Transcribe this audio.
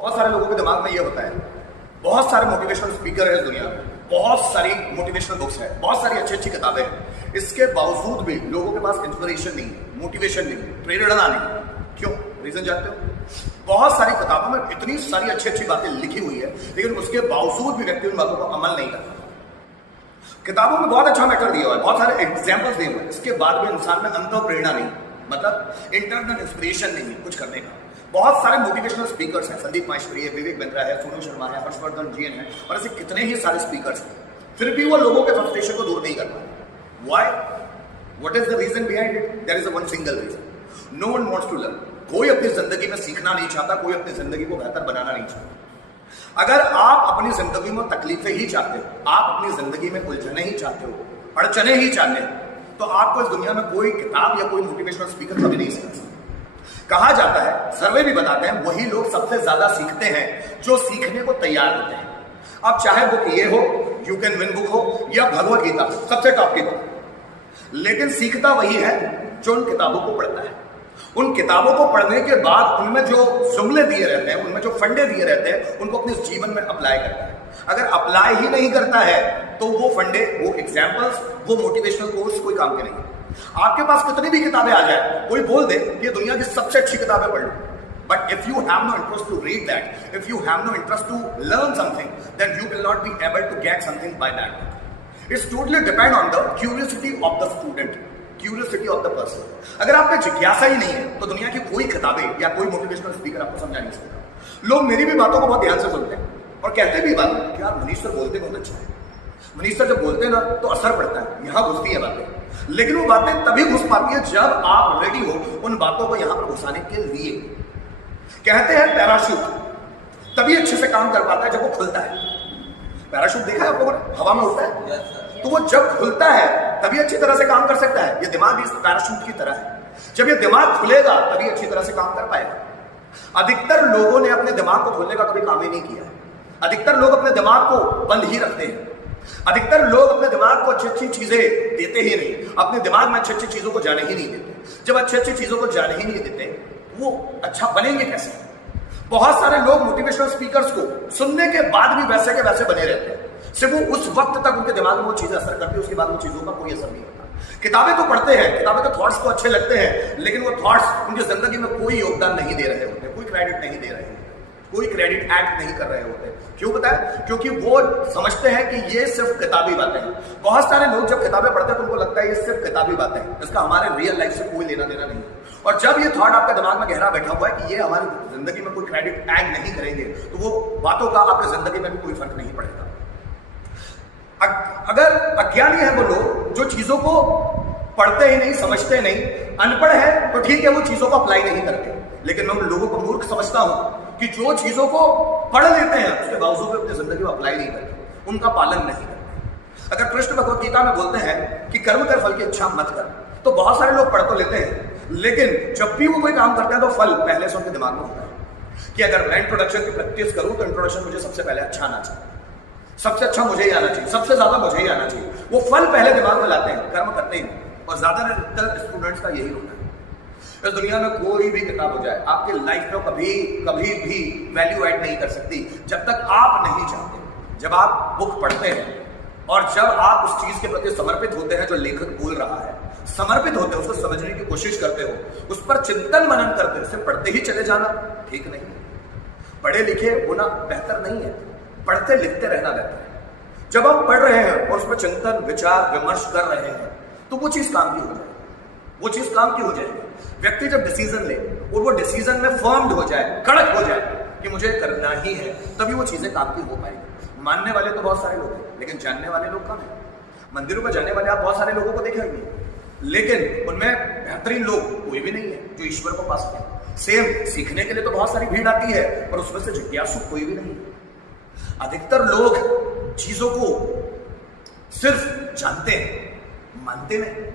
बहुत सारे लोगों के दिमाग में ये होता है, बहुत सारे मोटिवेशनल स्पीकर है दुनिया में, बहुत सारी मोटिवेशनल बुक्स है, बहुत सारी अच्छी अच्छी किताबें हैं। इसके बावजूद भी लोगों के पास इंस्पिरेशन नहीं है, मोटिवेशन नहीं है, प्रेरणा नहीं। क्यों? रीजन जानते हो? बहुत सारी किताबों में इतनी सारी अच्छी अच्छी बातें लिखी हुई है, लेकिन उसके बावजूद भी व्यक्ति उन बातों को अमल नहीं करता। किताबों में बहुत अच्छा मैटर दिया हुआ है, बहुत सारे एग्जाम्पल्स दिए हुए हैं, इसके बाद भी इंसान में अंतर प्रेरणा नहीं, मतलब इंटरनल इंस्पिरेशन नहीं है कुछ करने का। बहुत सारे मोटिवेशनल स्पीकर्स हैं, संदीप माहेश्वरी है, विवेक बिंद्रा है, सोनू शर्मा है, हर्षवर्धन जी है, और ऐसे कितने ही सारे स्पीकर्स हैं, फिर भी वो लोगों के फ्रस्ट्रेशन को दूर नहीं कर पाए। Why? What is the reason behind it? There is one single reason, no one wants to learn. कोई अपनी जिंदगी में सीखना नहीं चाहता, कोई अपनी जिंदगी को बेहतर बनाना नहीं चाहता। अगर आप अपनी जिंदगी में तकलीफें ही चाहते हो, आप अपनी जिंदगी में उलझने ही चाहते हो, अड़चने ही चाहते हो, तो आपको इस दुनिया में कोई किताब या कोई मोटिवेशनल स्पीकर कभी नहीं सिखा सकता। कहा जाता है, सर्वे भी बताते हैं, वही लोग सबसे ज्यादा सीखते हैं जो सीखने को तैयार होते हैं। अब चाहे बुक ये हो, यू कैन विन बुक हो, या भगवत गीता, सबसे टॉप की बुक, लेकिन सीखता वही है जो उन किताबों को पढ़ता है। उन किताबों को पढ़ने के बाद उनमें जो जुमले दिए रहते हैं, उनमें जो फंडे दिए रहते हैं, उनको अपने जीवन में अप्लाई करता है। अगर अप्लाई ही नहीं करता है तो वो फंडे, वो एग्जाम्पल्स, वो मोटिवेशनल कोर्स कोई काम के नहीं। आपके पास कितनी भी किताबें आ जाए, कोई बोल दे कि दुनिया की सबसे अच्छी किताबें पढ़ लो, but if you have no interest to read that, if you have no interest to learn something, then you will not be able to get something by that. It's totally depend on the curiosity of the student, curiosity of the person. अगर आप में जिज्ञासा ही नहीं है तो दुनिया की कोई किताबें या कोई मोटिवेशनल स्पीकर आपको समझा नहीं सकता। लोग मेरी भी बातों को बहुत ध्यान से सुनते हैं और कहते भी बात कि यार मनीष सर बोलते बहुत अच्छा है, मनीष सर जब बोलते हैं ना तो असर पड़ता है, यहां घुसती है बातें। लेकिन वो बातें तभी घुस पाती है जब आप रेडी हो उन बातों को यहां पर घुसाने के लिए। कहते हैं पैराशूट तभी अच्छे से काम कर पाता है जब वो खुलता है। पैराशूट देखा है आप लोगों ने? हवा में उड़ता है, तो वो जब खुलता है तभी अच्छी तरह से काम कर सकता है। ये दिमाग इस पैराशूट की तरह है, जब ये दिमाग खुलेगा तभी अच्छी तरह से काम कर पाएगा। अधिकतर लोगों ने अपने दिमाग को खोलने का कभी काम ही नहीं किया है। अधिकतर लोग अपने दिमाग को बंद ही रखते हैं। अधिकतर लोग अपने दिमाग को अच्छी अच्छी चीजें देते ही नहीं, अपने दिमाग में अच्छी अच्छी चीजों को जाने ही नहीं देते। जब अच्छी अच्छी चीजों को जाने ही नहीं देते, वो अच्छा बनेंगे कैसे? बहुत सारे लोग मोटिवेशनल स्पीकर्स को सुनने के बाद भी वैसे के वैसे बने रहते हैं, सिर्फ वो उस वक्त तक उनके दिमाग में वो चीजें असर करती है, उसके बाद वो चीजों का कोई असर नहीं होता। किताबें तो पढ़ते हैं, किताबें तो थॉट्स को अच्छे लगते हैं, लेकिन वो थॉट्स उनकी जिंदगी में कोई योगदान नहीं दे रहे होते, कोई क्रेडिट नहीं दे रहे होते, कोई क्रेडिट एक्ट नहीं कर रहे होते। क्यों पता है? क्योंकि वो समझते हैं कि ये सिर्फ किताबी बातें हैं। बहुत सारे लोग जब किताबें पढ़ते हैं तो उनको लगता है ये सिर्फ किताबी बातें हैं, इसका हमारे रियल लाइफ से कोई लेना देना नहीं। और जब ये थॉट आपके दिमाग में गहरा बैठा हुआ है कि ये हमारी जिंदगी में कोई क्रेडिट एक्ट नहीं करेंगे, तो वो बातों का आपकी जिंदगी में भी कोई फर्क नहीं पड़ेगा। अगर अज्ञानी है वो लोग जो चीजों को पढ़ते ही नहीं, समझते नहीं, अनपढ़ है तो ठीक है, वो चीजों को अप्लाई नहीं करते। लेकिन मैं उन लोगों को मूर्ख समझता हूं कि जो चीजों को पढ़ लेते हैं उसके बावजूद भी अपनी जिंदगी में अप्लाई नहीं करते, उनका पालन नहीं करते। अगर कृष्ण भगवत गीता में बोलते हैं कि कर्म कर फल की इच्छा मत कर, तो बहुत सारे लोग पढ़ तो लेते हैं, लेकिन जब भी वो कोई काम करते हैं तो फल पहले से उनके दिमाग में होता है कि अगर मैं इंट्रोडक्शन की प्रैक्टिस करूं तो इंट्रोडक्शन मुझे सबसे पहले अच्छा आना चाहिए, सबसे अच्छा मुझे ही आना चाहिए, सबसे ज्यादा मुझे ही आना चाहिए। वो फल पहले दिमाग में लाते हैं, कर्म करते ही। और ज्यादातर स्टूडेंट्स का यही होता है। इस दुनिया में कोई भी किताब हो जाए, आपके लाइफ में कभी भी वैल्यू ऐड नहीं कर सकती जब तक आप नहीं चाहते। जब आप बुक पढ़ते हैं और जब आप उस चीज के प्रति समर्पित होते हैं जो लेखक बोल रहा है, समर्पित होते हैं, उसको समझने की कोशिश करते हो, उस पर चिंतन मनन करते हो, सिर्फ पढ़ते ही चले जाना ठीक नहीं है। पढ़े लिखे होना बेहतर नहीं है, पढ़ते लिखते रहना बेहतर है। जब हम पढ़ रहे हैं और उसमें चिंतन विचार विमर्श कर रहे हैं तो वो चीज काम की हो जाए, वो चीज काम की हो जाएगी। व्यक्ति जब डिसीजन ले और वो डिसीजन में फर्म्ड हो जाए, कड़क हो जाए कि मुझे करना ही है, तभी वो चीजें काम की हो पाएगी। मानने वाले तो बहुत सारे लोग हैं, लेकिन जानने वाले लोग कम हैं। मंदिरों में जाने वाले आप बहुत सारे लोगों को देखेंगे, लेकिन उनमें बेहतरीन लोग कोई भी नहीं है जो ईश्वर को पा सके। सेम सीखने के लिए तो बहुत सारी भीड़ आती है, पर उसमें से जिज्ञासु कोई भी नहीं है। अधिकतर लोग चीजों को सिर्फ जानते हैं, मानते नहीं।